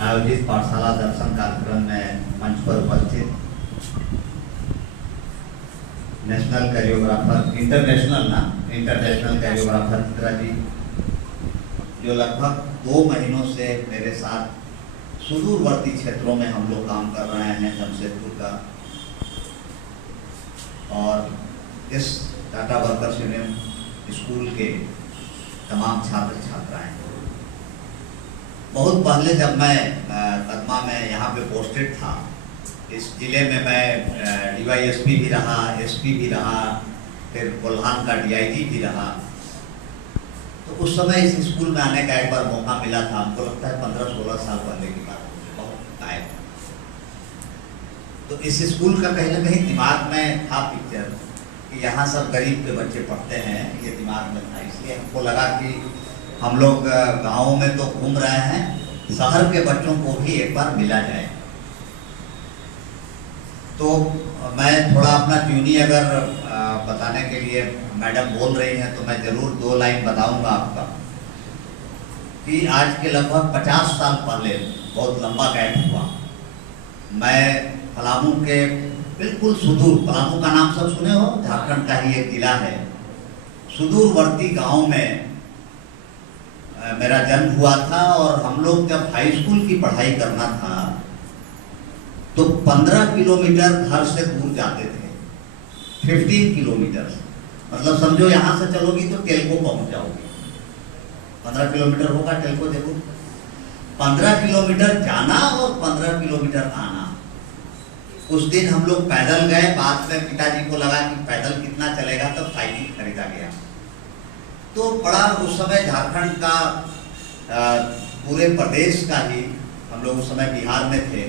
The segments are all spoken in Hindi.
आयोजित पाठशाला दर्शन कार्यक्रम में मंच पर उपस्थित national choreographer international choreographer Chitra ji, जो लगभग 2 महीनों से मेरे साथ सुदूरवर्ती क्षेत्रों में हम लोग काम कर रहे हैं, जमशेदपुर का और इस टाटा वर्कर्स यूनियन स्कूल के तमाम छात्र छात्राएं। बहुत पहले जब मैं कदमा में यहाँ पे पोस्टेड था, इस जिले में मैं डीवाईएसपी भी रहा, एसपी भी रहा, फिर कोल्हान का डीआईजी भी रहा। तो उस समय इस स्कूल में आने का एक बार मौका मिला था, हमको लगता है 15-16 साल पहले की बात, बहुत टाइम। तो इस स्कूल का कहीं ना कहीं दिमाग में था पिक्चर कि यहाँ सब गरीब के बच्चे पढ़ते हैं, ये दिमाग में था। इसलिए हमको लगा कि हम लोग गाँव में तो घूम रहे हैं, शहर के बच्चों को भी एक बार मिला जाए। तो मैं थोड़ा अपना ट्यूनी अगर बताने के लिए मैडम बोल रही हैं तो मैं ज़रूर 2 लाइन बताऊंगा आपका कि आज के लगभग 50 साल पहले, बहुत लंबा गैप हुआ, मैं पलामू के बिल्कुल सुदूर, पलामू का नाम सब सुने हो, झारखंड का ही एक जिला है, सुदूरवर्ती गांव में मेरा जन्म हुआ था। और हम लोग जब हाई स्कूल की पढ़ाई करना था तो 15 किलोमीटर घर से दूर जाते थे, 15 किलोमीटर, मतलब समझो यहाँ से चलोगी तो टेलको पहुँच जाओगी, 15 किलोमीटर होगा टेलको, देखो 15 किलोमीटर जाना और 15 किलोमीटर आना। उस दिन हम लोग पैदल गए, बाद में पिताजी को लगा कि पैदल कितना चलेगा, तब साइकिल खरीदा गया। तो बड़ा उस समय झारखंड का पूरे प्रदेश का ही, हम लोग उस समय बिहार में थे,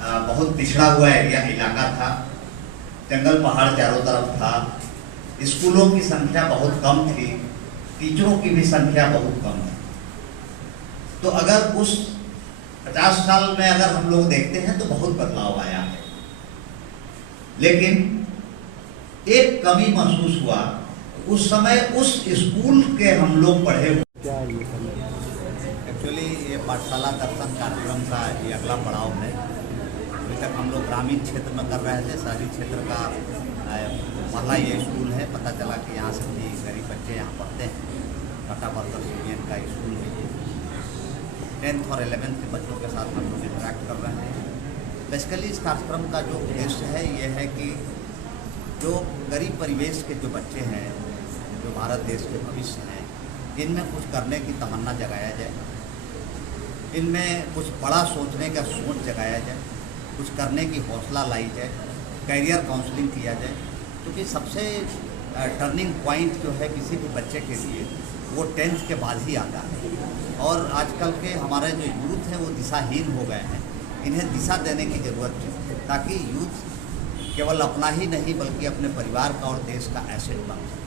बहुत पिछड़ा हुआ इलाका था, जंगल पहाड़ चारों तरफ था, स्कूलों की संख्या बहुत कम थी, टीचरों की भी संख्या बहुत कम थी। तो अगर उस 50 साल में अगर हम लोग देखते हैं तो बहुत बदलाव आया है, लेकिन एक कमी महसूस हुआ। उस समय उस स्कूल के हम लोग पढ़े हुए, एक्चुअली ये पाठशाला दर्शन कार्यक्रम का ये अगला पड़ाव है। अभी तक हम लोग ग्रामीण क्षेत्र में कर रहे थे, शहरी क्षेत्र का पहला ये स्कूल है। पता चला कि यहाँ से भी गरीब बच्चे यहाँ पढ़ते हैं। टाटा वर्कर्स यूनियन का स्कूल है ये। 10th और 11th के बच्चों के साथ हम लोग इंटरेक्ट कर रहे हैं। बेसिकली इस कार्यक्रम का जो उद्देश्य है ये है कि जो गरीब परिवेश के जो बच्चे हैं, जो भारत देश के भविष्य हैं, इनमें कुछ करने की तमन्ना जगाया जाए, इनमें कुछ बड़ा सोचने का सोच जगाया जाए, कुछ करने की हौसला लाई जाए, कैरियर काउंसलिंग किया जाए। क्योंकि सबसे टर्निंग पॉइंट जो है किसी भी बच्चे के लिए वो 10th के बाद ही आता है। और आजकल के हमारे जो यूथ हैं वो दिशाहीन हो गए हैं, इन्हें दिशा देने की ज़रूरत है, ताकि यूथ केवल अपना ही नहीं बल्कि अपने परिवार का और देश का एसेट बन सके।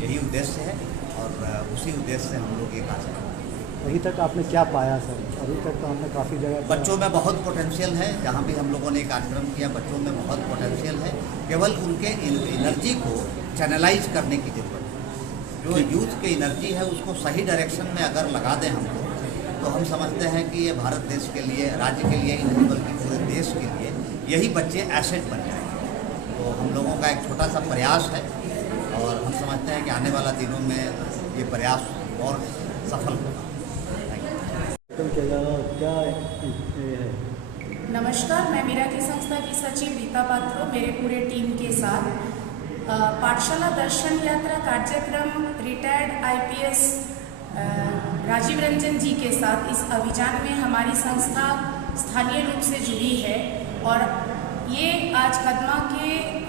यही उद्देश्य है और उसी उद्देश्य से हम लोग ये कार्य कर रहे हैं। अभी तक आपने क्या पाया सर? अभी तक तो हमने काफ़ी जगह बच्चों में बहुत पोटेंशियल है। जहाँ भी हम लोगों ने कार्यक्रम किया, बच्चों में बहुत पोटेंशियल है, केवल उनके एनर्जी को चैनलाइज करने की ज़रूरत है। जो यूथ की एनर्जी है उसको सही डायरेक्शन में अगर लगा दें हम लोग, तो हम समझते हैं कि ये भारत देश के लिए, राज्य के लिए ही नहीं बल्कि पूरे देश के लिए यही बच्चे एसेट बन जाएंगे। तो हम लोगों का एक छोटा सा प्रयास है और हम समझते हैं कि आने वाला दिनों में ये प्रयास और सफल होगा। क्या नमस्कार, मैं मीरा की संस्था की सचिव रीता पात्रो मेरे पूरे टीम के साथ पाठशाला दर्शन यात्रा कार्यक्रम रिटायर्ड आईपीएस राजीव रंजन जी के साथ इस अभियान में हमारी संस्था स्थानीय रूप से जुड़ी है। और ये आज कदमा के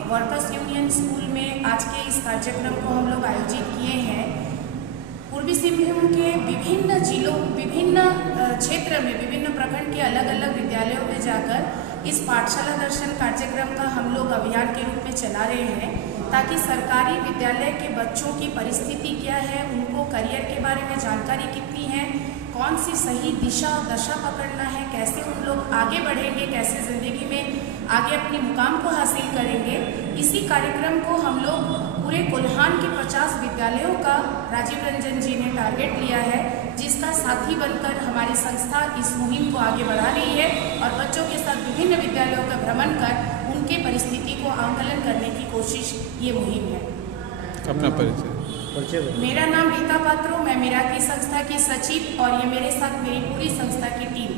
वर्कर्स यूनियन स्कूल में आज के इस कार्यक्रम को हम लोग आयोजित किए हैं। पूर्वी सिंहभूम के विभिन्न जिलों, विभिन्न क्षेत्र में, विभिन्न प्रखंड के अलग अलग विद्यालयों में जाकर इस पाठशाला दर्शन कार्यक्रम का हम लोग अभियान के रूप में चला रहे हैं, ताकि सरकारी विद्यालय के बच्चों की परिस्थिति क्या है, उनको करियर के बारे में जानकारी कितनी है, कौन सी सही दिशा और दशा पकड़ना है, कैसे उन लोग आगे बढ़ेंगे, कैसे ज़िंदगी में आगे अपनी मुकाम को हासिल करेंगे। इसी कार्यक्रम को हम लोग पूरे कोल्हान के 50 विद्यालयों का राजीव रंजन जी ने टारगेट लिया है, जिसका साथी बनकर हमारी संस्था इस मुहिम को आगे बढ़ा रही है और बच्चों के साथ विभिन्न विद्यालयों का भ्रमण कर उनके परिस्थिति को आंकलन करने की कोशिश ये मुहिम है। अपना परिचय। मेरा नाम रीता पात्रो, मैं मेरा की संस्था की सचिव और ये मेरे साथ मेरी पूरी संस्था की टीम।